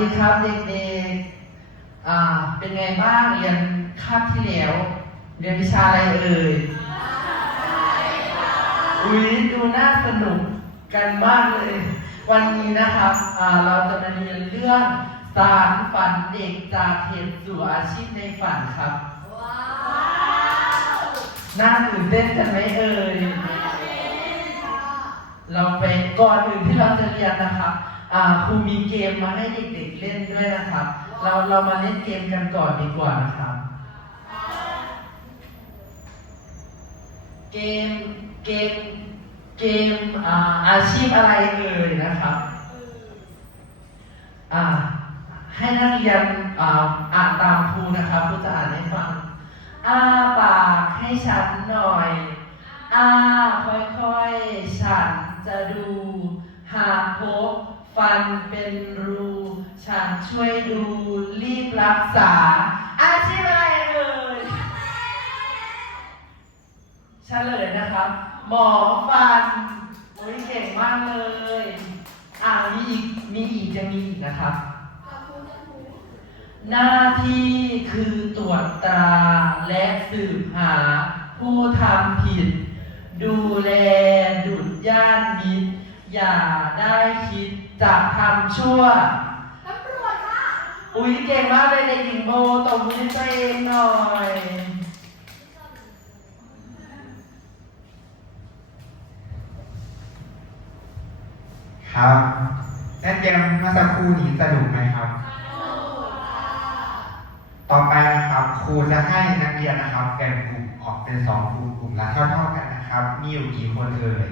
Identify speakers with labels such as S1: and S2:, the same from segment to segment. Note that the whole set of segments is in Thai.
S1: ดีครับเด็กๆอ่า เป็นไงบ้างเรียนคาบที่แล้ว เรียนวิชาอะไรเอ่ยอุ๊ยดูน่าสนุกกันมากเลย วันนี้นะครับอ่าเราจะมาเรียนเรื่องสารฝันเด็กจากเหตุสู่อาชีพในฝันครับ น่าตื่นเต้นกันไหมเอ่ย เราไปก่อนอื่นที่เราจะเรียนนะครับอ่า ครูมีเกมมาให้เด็กๆเล่นด้วยนะครับ เราเรามาเล่นเกมกันก่อนดีกว่านะครับ เกมเกมเกมอาอาชีพอะไรเอ่ยนะครับอ่าให้นักเรียนอ่าอ่านตามครูนะครับครูจะอ่านให้ฟังอ้าปากให้ฉันหน่อยอ้าค่อยๆ ฉันจะดูหากพบ ฟันเป็นรูฉันช่วยดูรีบรักษา อาชีพอะไรเอ่ยเฉลยนะครับ หมอฟันโอ้ยเก่งมากเลย อ่ามีอีกมีอีกจะมีอีกนะครับ หน้าที่คือตรวจตราและสืบหา ผู้ทำผิด ดูแลดุจญาติมิตรอย่าได้คิด จะทำชั่ว
S2: ตำรวจค่ะ
S1: อุ๊ยเก่งมากเลยเด็กหญิงโบตบมือให้ตัวเองหน่อย
S3: ครับและเกมเมื่อสักครู่นี้สนุกไหมครับต่อไปนะครับครูจะให้นักเรียนนะครับแบ่งกลุ่มออกเป็นสองกลุ่มกลุ่มละเท่าๆกันนะครับ มีอยู่กี่คนเอ่ย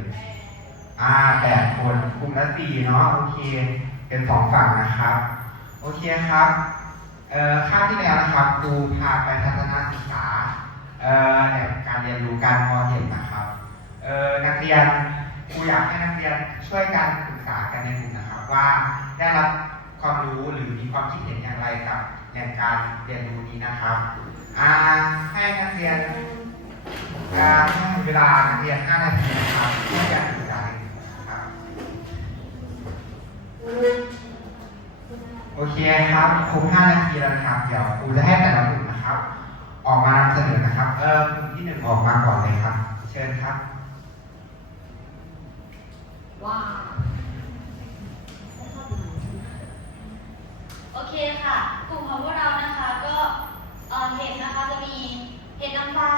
S3: อ่าแปดคนกลุ่มละสี่เนาะโอเค เป็นสองฝั่งนะครับ โอเคครับเอ่อคาบที่แล้วนะครับครูพาไปทัศนศึกษาเอ่อแหล่งการเรียนรู้การมองเห็นนะครับเอ่อนักเรียนครูอยากให้นักเรียนช่วยกันปรึกษากันในกลุ่มนะครับ ว่าได้รับความรู้หรือมีความคิดเห็นอย่างไรกับแหล่งการเรียนรู้นี้นะครับอ่าให้นักเรียนอ่าให้เวลานักเรียน5นาทีนะครับเพื่อการปรึกษา โอเคครับ ครบ 5 นาทีแล้วนะครับ เดี๋ยวครูจะให้แต่ละกลุ่มนะครับ ออกมานำเสนอนะครับ เออกลุ่มที่หนึ่งออกมาก่อนเลยครับ เชิญครับ
S2: ว้าว
S4: โอเคค่ะ กลุ่มของพวกเรานะคะก็เอ่อเห็ดนะคะจะมีเห็ดนางฟ้า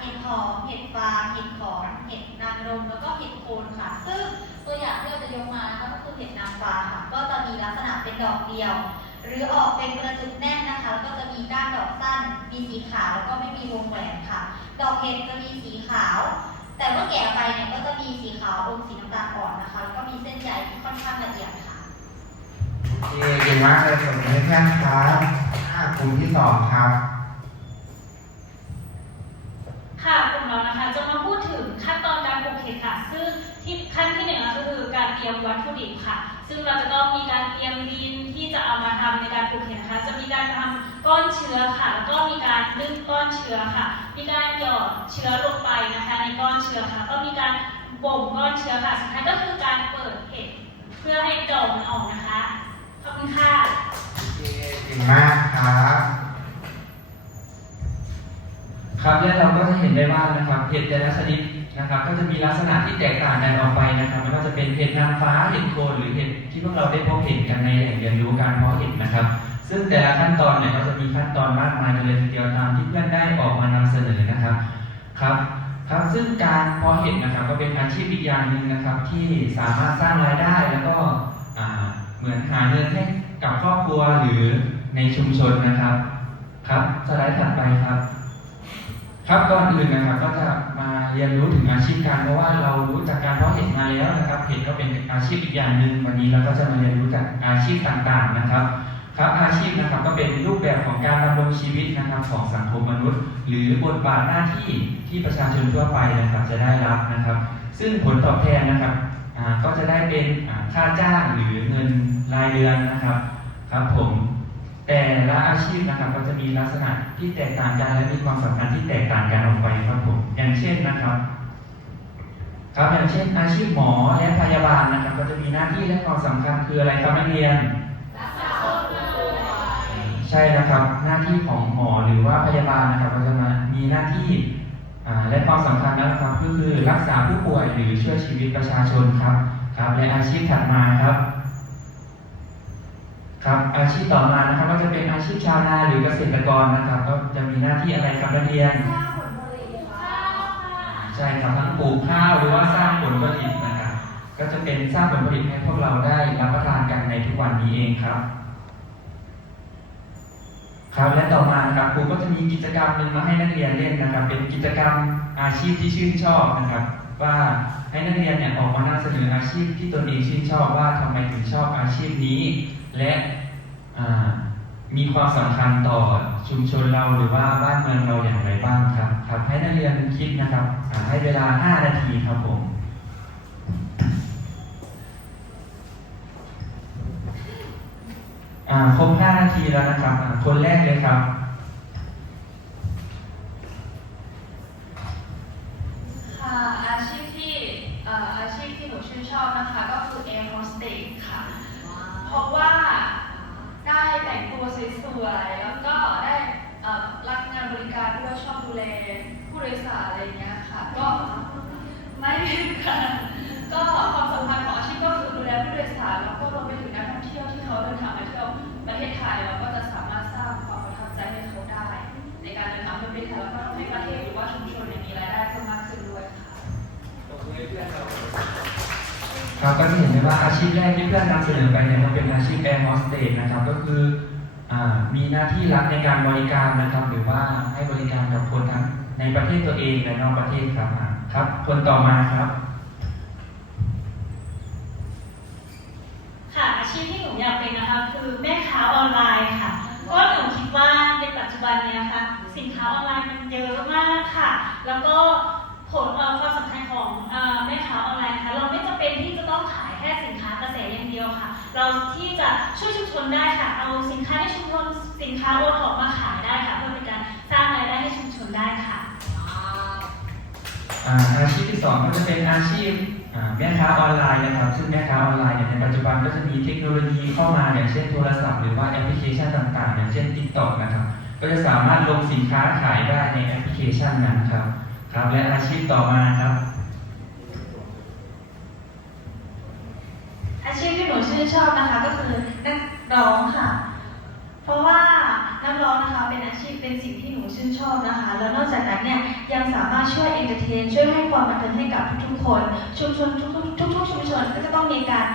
S4: เห็ดหอม เห็ดฟาง เห็ดขอน เห็ดนางรมแล้วก็เห็ดโคนค่ะ ซึ่ง ตัวอย่างที่เราจะยกมานะคะก็คือเห็ดนางฟ้าค่ะก็จะมีลักษณะเป็นดอกเดียว หรือออกเป็นกระจุกแน่นนะคะ แล้วก็จะมีก้านดอกสั้น มีสีขาวแล้วก็ไม่มีวงแหวนค่ะ ดอกเห็ดจะมีสีขาว แต่เมื่อแก่ไปเนี่ยก็จะมีสีขาวอมสีน้ำตาลอ่อนนะคะ แล้วก็มีเส้นใยที่ค่อนข้างละเอียดค่ะ
S3: โอเคเก่งมากเลยส่งให้เพื่อนครับอ่ากลุ่มที่สองครับ
S5: ค่ะกลุ่มเรานะคะจะมาพูดถึงขั้นตอนการปลูกเห็ดค่ะ ซึ่งที่ขั้นที่หนึ่ง ยมวัตถุดิบค่ะ ซึ่งเราจะต้องมีการเตรียมดินที่จะเอามาทำในการปลูกเห็ดนะคะ จะมีการทำก้อนเชื้อค่ะ แล้วก็มีการนึ่งก้อนเชื้อค่ะ มีการหยอดเชื้อลงไปนะคะ ในก้อนเชื้อค่ะ ก็มีการบ่มก้อนเชื้อค่ะสุดท้ายก็คือการเปิดเห็ดเพื่อให้ดอกมันออกนะคะ ขอบคุณค่ะ
S3: โอเคเก่งมากครับ
S6: ครับและเราก็จะเห็นได้ว่านะครับเห็ดแต่ละชนิด นะครับก็จะมีลักษณะที่แตกต่างกันออกไปนะครับไม่ว่าจะเป็นเห็ดนางฟ้าเห็ดโคนหรือเห็ดที่พวกเราได้พบเห็นกันในแหล่งเรียนรู้การเพาะเห็ดนะครับ ซึ่งแต่ละขั้นตอนเนี่ยก็จะมีขั้นตอนมากมายเลยทีเดียวตามที่เพื่อนได้ออกมานำเสนอนะครับครับครับซึ่งการเพาะเห็ดนะครับก็เป็นอาชีพอีกอย่างหนึ่งนะครับ ที่สามารถสร้างรายได้แล้วก็เหมือนหาเงินให้กับครอบครัวหรือในชุมชนนะครับ ครับสไลด์ถัดไปครับ ครับก่อนอื่นนะครับก็จะ เรียนรู้ถึงอาชีพการเพราะว่าเรารู้จักการเพาะเห็ดมาแล้วนะครับ เห็ดก็เป็นอาชีพอีกอย่างหนึ่งวันนี้เราก็จะมาเรียนรู้จากอาชีพต่างๆนะครับ ครับอาชีพนะครับก็เป็นรูปแบบของการดำรงชีวิตนะครับของสังคมมนุษย์ หรือบทบาทหน้าที่ที่ประชาชนทั่วไปนะครับจะได้รับนะครับ ซึ่งผลตอบแทนนะครับก็จะได้เป็นค่าจ้างหรือเงินรายเดือนนะครับ ครับผม แต่ละอาชีพนะครับก็จะมีลักษณะที่แตกต่างกันและมีความสำคัญที่แตกต่างกันออกไปครับผมอย่างเช่นนะครับครับอย่างเช่น อาชีพหมอและพยาบาลนะครับ ก็จะมีหน้าที่และความสำคัญคืออะไรครับนักเรียน
S2: รักษาคนไใช่
S6: นะครับ หน้าที่ของหมอหรือว่าพยาบาลนะครับก็จะมามีหน้าที่อ่าและความสำคัญนะครับก็คือรักษาผู้ป่วยหรือช่วยชีวิตประชาชนครับครับและอาชีพถัดมาครับ ครับ อาชีพต่อมานะครับ ก็จะเป็นอาชีพชาวนาหรือเกษตรกรนะครับ ก็จะมีหน้าที่อะไรครับนักเรียน
S2: สร้างผลผลิตค่ะ
S6: ใช่ครับทั้งปลูกข้าวหรือว่าสร้างผลผลิตนะครับ ก็จะเป็นสร้างผลผลิตให้พวกเราได้รับประทานกันในทุกวันนี้เองครับ ครับและต่อมานะครับครูก็จะมีกิจกรรมหนึ่งมาให้นักเรียนเล่นนะครับ เป็นกิจกรรมอาชีพที่ชื่นชอบนะครับ ว่าให้นักเรียนเนี่ยออกมานำเสนออาชีพที่ตนเองชื่นชอบว่าทำไมถึงชอบอาชีพนี้ และมีความสำคัญต่อชุมชนเราหรือว่าบ้านเมืองเราอย่างไรบ้างครับครับให้นักเรียนคิดนะครับให้เวลา 5 นาทีครับผมครบ 5 นาทีแล้วนะครับ คนแรกเลยครับ
S7: ค่ะอาชีพที่เอ่ออาชีพที่หนูชื่นชอบนะคะ ก็คือแอร์โฮสเตสค่ะ เพราะว่าได้แต่งตัวสวยๆแล้วก็ได้เอ่อรักงานบริการด้วยชอบดูแลผู้โดยสารอะไรอย่างเงี้ยค่ะ ก็ ไม่ค่ะ ก็ความสำคัญของอาชีพก็คือดูแลผู้โดยสารแล้วก็รวมไปถึงนักท่องเที่ยวที่เขาเดินทางมาเที่ยวประเทศไทยเราก็จะสามารถสร้างความประทับใจให้เขาได้ ในการเดินทางไปประเทศไทยแล้วก็ทำให้ประเทศหรือว่าชุมชนมีรายได้เพิ่มมากขึ้นด้วยค่ะ
S6: ครับก็จะเห็นได้ว่าอาชีพแรกที่เพื่อนนำเสนอไปเนี่ยมันเป็นอาชีพแอร์โฮสเตสนะครับก็คืออมีหน้าที่รักในการบริการนะครับ หรือว่าให้บริการกับคนทั้งในประเทศตัวเองและนอกประเทศครับ ครับ คนต่อมาครับ
S5: ค่ะ อาชีพที่หนูอยากเป็นนะคะ คือแม่ค้าออนไลน์ค่ะเพราะหนูคิดว่าในปัจจุบันเนี้นะคะสินค้าออนไลน์มันเยอะมากค่ะ แล้วก็ผลเอ่อความสำคัญของอแม่ค้าออนไลน์นะคะเราไม่จำเป็นที่จะต้องขายแค่สินค้ากระแสอย่างเดียวค่ะ เราที่จะช่วยชุมชนได้ค่ะ เอาสินค้าในชุมชนสินค้าโอท็อปมาขายได้ค่ะ เพื่อเป็นการสร้างรายได้ให้ชุมชนได้ค่ะ
S6: อาชีพที่สองก็จะเป็นอาชีพแม่ค้าออนไลน์นะครับ ซึ่งแม่ค้าออนไลน์เนี่ยในปัจจุบันก็จะมีเทคโนโลยีเข้ามาอย่างเช่นโทรศัพท์หรือว่าแอปพลิเคชันต่างๆ อย่างเช่น TikTok นะครับ ก็จะสามารถลงสินค้าขายได้ในแอปพลิเคชันนั้นครับ ครับ และอาชีพต่อมาครับ
S4: อาชีพที่หนูชื่นชอบนะคะก็คือนักร้องค่ะ ราะว่านักร้องนะคะเป็นอาชีพเป็นสิ่งที่หนูชื่นชอบนะคะ แล้วนอกจากนั้นเนี่ยยังสามารถช่วยเอนเตอร์เทนช่วยให้ความบันเทิงให้กับทุกๆคนชุมชนทุกๆทุกๆชุมชนก็จะต้องมีการ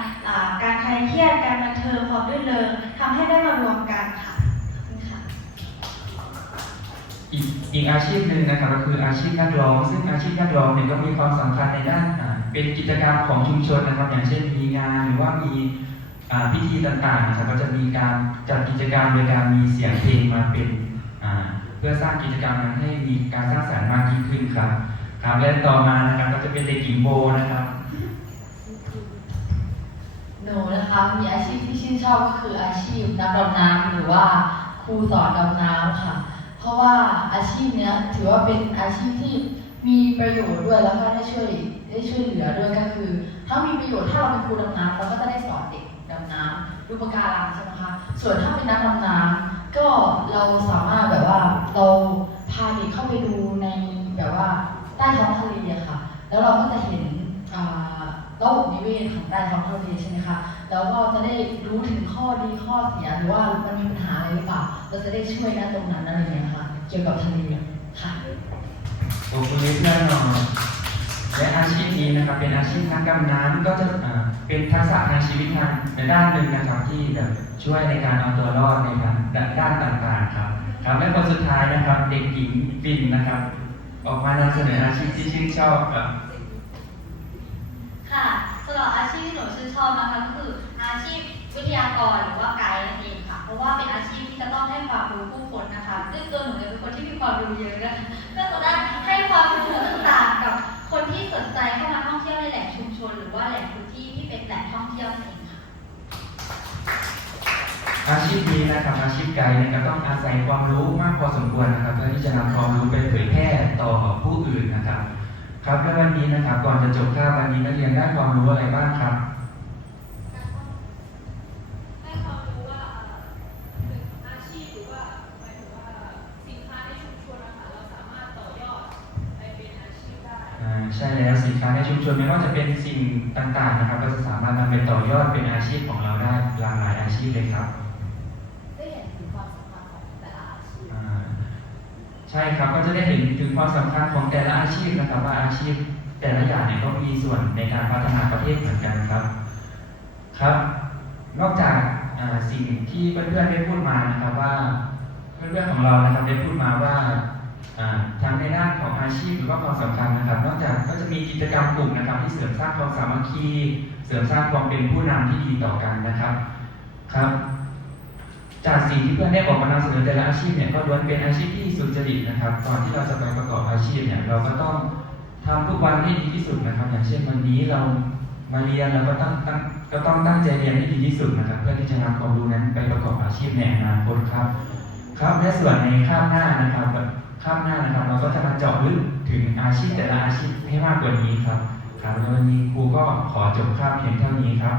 S4: การคลายเครียดการบันเทิงความรื่นเริงทำให้ได้มารวมกันค่ะนี่ค่ะ
S6: อีกอีกอาชีพหนึ่งนะครับก็คืออาชีพนักร้อง ซึ่งอาชีพนักร้องเนี่ยก็มีความสำคัญในด้านเป็นกิจกรรมของชุมชนนะครับ อย่างเช่นมีงานหรือว่ามี พิธีต่างๆนะครับก็จะมีการจัดกิจกรรมโดยการมีเสียงเพลงมาเป็นเพื่อสร้างกิจกรรมนั้นให้มีการสร้างสรรค์มากยิ่งขึ้นครับครับและต่อมานะครับก็จะเป็นเด็กหญิงโบนะครับ
S2: หนูนะคะมีอาชีพที่ชื่นชอบก็คืออาชีพนักดำน้ำหรือว่าครูสอนดำน้ำค่ะ เพราะว่าอาชีพเนี้ยถือว่าเป็นอาชีพที่มีประโยชน์ด้วยแล้วก็ได้ช่วยได้ช่วยเหลือด้วยก็คือ ถ้ามีประโยชน์ถ้าเราเป็นครูดำน้ำเราก็จะได้สอนเด็ก ดูปะการังใช่ไหมคะส่วนถ้าเป็นนักดำน้ำก็เราสามารถแบบว่าเราพาเด็กเข้าไปดูในแบบว่าใต้ท้องทะเลอะค่ะ แล้วเราก็จะเห็นระบบนิเวศของใต้ท้องทะเลใช่ไหมคะแล้วก็จะได้รู้ถึงข้อดีข้อเสียหรือว่ามันมีปัญหาอะไรหรือเปล่าเราจะได้ช่วยนะตรงนั้นอะไรอย่างเงี้ยค่ะเกี่ยวกับทะเลค่ะ
S6: โอ้คุณเพื่อนหน่อยและอาชีพนี้นะครับเป็นอาชีพนักดำน้ำก็จะ เป็นทักษะทางชีวิตทางในด้านหนึ่งนะครับที่แบบช่วยในการเอาตัวรอดในทางด้านต่างๆครับครับและคนสุดท้ายนะครับ เด็กหญิงปิ่นนะครับ ออกมานำเสนออาชีพที่ชื่นชอบครับ
S4: ค่ะสำหรับอาชีพที่หนูชื่นชอบนะคะก็คืออาชีพวิทยากรหรือว่าไกด์นั่นเองค่ะ เพราะว่าเป็นอาชีพที่จะต้องให้ความรู้ผู้คนนะคะซึ่งตัวหนูเนี่ยเป็นคนที่มีความรู้เยอะนะก็จะได้ให้ความรู้ต่าง อา
S6: ชีพนี้นะครับอาชีพไกด์นะครับต้องอาศัยความรู้มากพอสมควรนะครับเพื่อที่จะนำความรู้ไปเผยแพร่ต่อผู้อื่นนะครับ ครับในวันนี้นะครับก่อนจะจบคาบวันนี้นักเรียนได้ความรู้อะไรบ้างครับ
S7: ใช่
S6: แล้วสินค้าในชุมชนไม่ว่าจะเป็นสิ่งต่างๆนะครับ ก็จะสามารถนำไปต่อยอดเป็นอาชีพของเราได้หลากหลายอาชีพเลยครับ
S2: ช่
S6: ครับก็จะได้เห็นถึงความสำคัญของแต่ละอาชีพนะครับ ว่าอาชีพแต่ละอย่างเนี่ยก็มีส่วนในการพัฒนาประเทศเหมือนกันครับ ครับ นอกจากสิ่งที่เพื่อนๆได้พูดมานะครับว่าเพื่อนๆของเรานะครับได้พูดมาว่าอ่าทั้งในด้านของอาชีพหรือว่าความสำคัญนะครับ นอกจากก็จะมีกิจกรรมกลุ่มนะครับ ที่เสริมสร้างความสามัคคี เสริมสร้างความเป็นผู้นำที่ดีต่อกันนะครับ ครับ จากสิ่งที่เพื่อนได้บอกมานำเสนอแต่ละอาชีพเนี่ยก็ล้วนเป็นอาชีพที่สุจริตนะครับก่อนที่เราจะไปประกอบอาชีพเนี่ยเราก็ต้องทำทุกวันให้ดีที่สุดนะครับ อย่างเช่นวันนี้เรามาเรียนเราก็ต้องตั้งก็ต้องตั้งใจเรียนให้ดีที่สุดนะครับ เพื่อที่จะนำความรู้นั้นไปประกอบอาชีพในอนาคตครับ ครับและส่วนในข้ามหน้านะครับข้ามหน้านะครับ เราก็จะมาเจาะลึกถึงอาชีพแต่ละอาชีพให้มากกว่านี้ครับครับแล้ววันนี้ครูก็ขอจบคาบเพียงเท่านี้ครับ